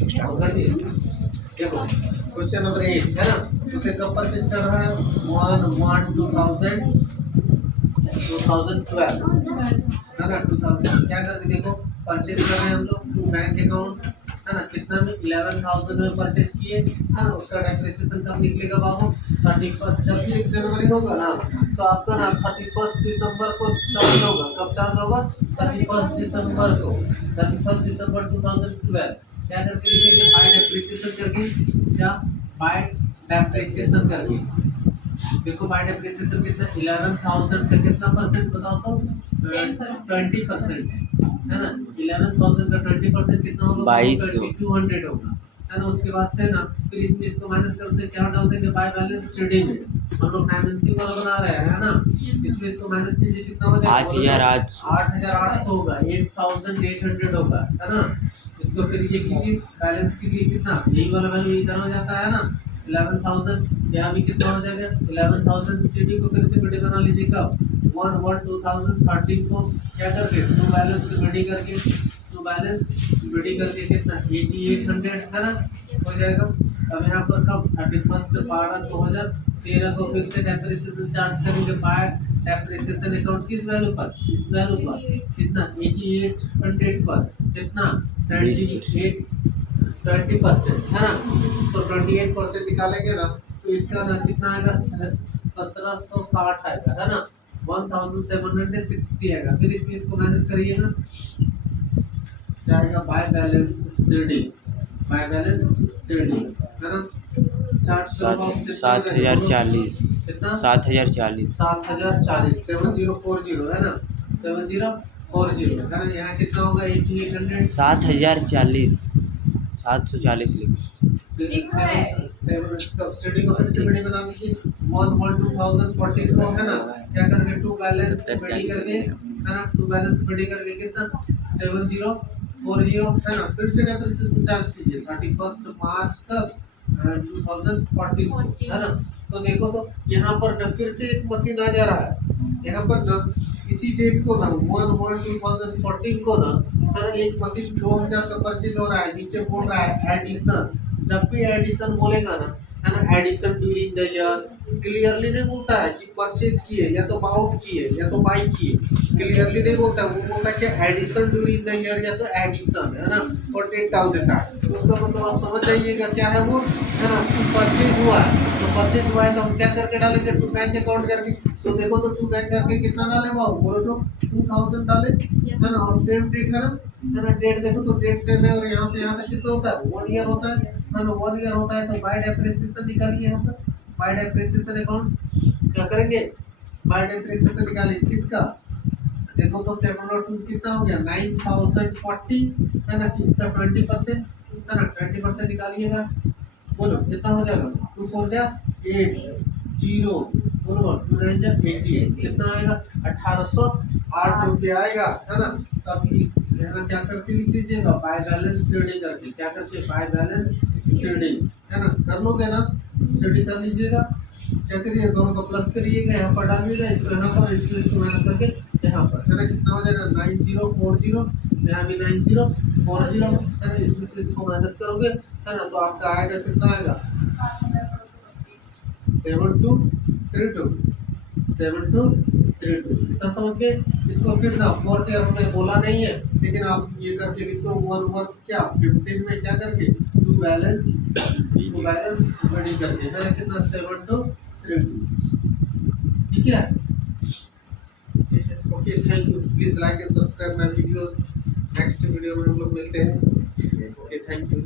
कर दिए। देखो क्वेश्चन नंबर 8 है ना, उसे कब परचेज कर रहा है? 1/1/2012 है ना। 2000 क्या करके देखो परचेज कर रहे हैं हम लोग टू बैंक अकाउंट है ना। कितना में 11,000 में परचेज किए है ना। उसका डेप्रिसिएशन कब निकलेगा बाबू? 31। जब भी 1 जनवरी होगा ना तो आपका ना 31 दिसंबर को चार्ज होगा। कब चार्ज होगा? 31 दिसंबर को। 31 दिसंबर 2012 क्या करके लिखेंगे? बाय डेप्रिसिएशन करके। क्या? बाय डेप्रिसिएशन करके। देखो बाय डेप्रिसिएशन कितना? 11,000 का कितना परसेंट बताओ तो? 20% है ना। 11,000 का 20% कितना होगा? 2200 होगा है ना। उसके बाद से ना फिर इसमें इसको माइनस करते हैं, क्या डाल देंगे? बाय बैलेंस शीट में हम लोग डायमेंसिंग वाला बना रहे हैं है ना। इसमें इसको माइनस कीजिए, कितना हो जाएगा? 8,800 होगा। 8,800 होगा है ना। इसको फिर ये कीजिए, बैलेंस कीजिए, कितना? यही वाला वैल्यू इधर हो जाता है ना 11,000। यहाँ भी कितना हो जाएगा? 11,000। सीडी को फिर से वीडियो बना लीजिए। कब? 1/1/2013 को क्या करके टू बैलेंस वीडी करके। टू बैलेंस वीडी करके कितना? 8800 है ना हो जाएगा। अब यहाँ पर कब? 31/12/2013 को फिर से डेप्रिसिएशन चार्ज करेंगे बाय डेप्रिसिएशन अकाउंट। किस वैल्यू पर? इस वैल्यू पर कितना? 8800 पर कितना? 20% है ना। तो 28% निकालेंगे ना तो इसका ना कितना आएगा? 1760 आएगा है ना। 1760 आएगा। फिर इसमें इसको माइनस करिएगा, क्या आएगा? By balance CD. By balance CD है ना। 7,040 कितना? 7,040 7,040 7040 है ना। 7040 है ना। यहाँ कितना होगा? 8800। 7,040 740 लिखो। सब्सिडी को फिर से बड़ी बना दीजिए। 1/1/2014 को है ना क्या करके टू बैलेंस बड़ी करके है ना। टू बैलेंस बड़ी करके कितना? 7040 है ना। फिर से डेप्रिसिएशन चार्ज कीजिए 31 मार्च तक 2014 को है ना। तो देखो तो यहाँ पर ना फिर से एक मशीन आ जा रहा है। यहाँ पर ना इसी डेट को ना 1/1/2014 को ना है ना एक मशीन 2000 का परचेज हो रहा है। नीचे बोल रहा है एडिशन। जब भी एडिशन बोलेगा ना है ना, addition during the year, clearly नहीं बोलता है कि परचेज किए या तो बाउट किए या तो बाई किए। क्लियरली नहीं बोलता है। वो बोलता है कि एडिशन ड्यूरिंग द ईयर या तो एडिशन है ना, और डेट डाल देता है। तो उसका मतलब आप समझ जाइएगा क्या है वो है ना। परचेज हुआ है तो परचेज हुआ है तो हम क्या करके डालेंगे? टू बैंक अकाउंट करके। तो देखो तो टू बैंक करके कितना डाले वो? बोलो तो 2000 डाले है ना। और सेम डेट है ना। डेट देखो तो डेट सेम है और यहाँ से यहाँ तक कितना होता है? 1 ईयर होता है ना। 1 ईयर होता है तो बाय डेप्रिसिएशन निकालिए। यहाँ पर बाय डेप्रिसिएशन अकाउंट क्या करेंगे? बाय डेप्रिसिएशन निकालिए किसका? देखो तो 7 और 2 कितना हो गया? 9,040 है ना। किसका? 20% है ना। 20% निकालिएगा। बोलो कितना हो जाएगा? 2 4 जा 8 0 बोलो 2 9 जा 88 कितना आएगा? 1,808 रुपये आएगा है ना। तब यहाँ क्या करके लिख लीजिएगा? बाय बैलेंस सीडी करके। क्या करके? बाय बैलेंस सीडी है ना। कर लोगे ना? सीडी कर लीजिएगा। क्या करिए? दोनों का प्लस करिएगा, यहाँ पर डालिएगा, इसको यहाँ पर, इसको माइनस करके यहाँ पर है ना। कितना हो जाएगा? 9040 यहाँ भी 9040 है ना। इसमें से इसको माइनस करोगे है ना तो आपका आएगा कितना आएगा? 7232 7232 इतना समझ गए। इसको फिर ना 4th ईयर में बोला नहीं है लेकिन आप ये करके लिख दो 1 क्या 15 में क्या करके टू बैलेंस बड़ी करके है ना। कितना? 7232 ठीक है। Okay thank you. Please like and subscribe my videos. Next video में हम लोग मिलते हैं। Okay thank you.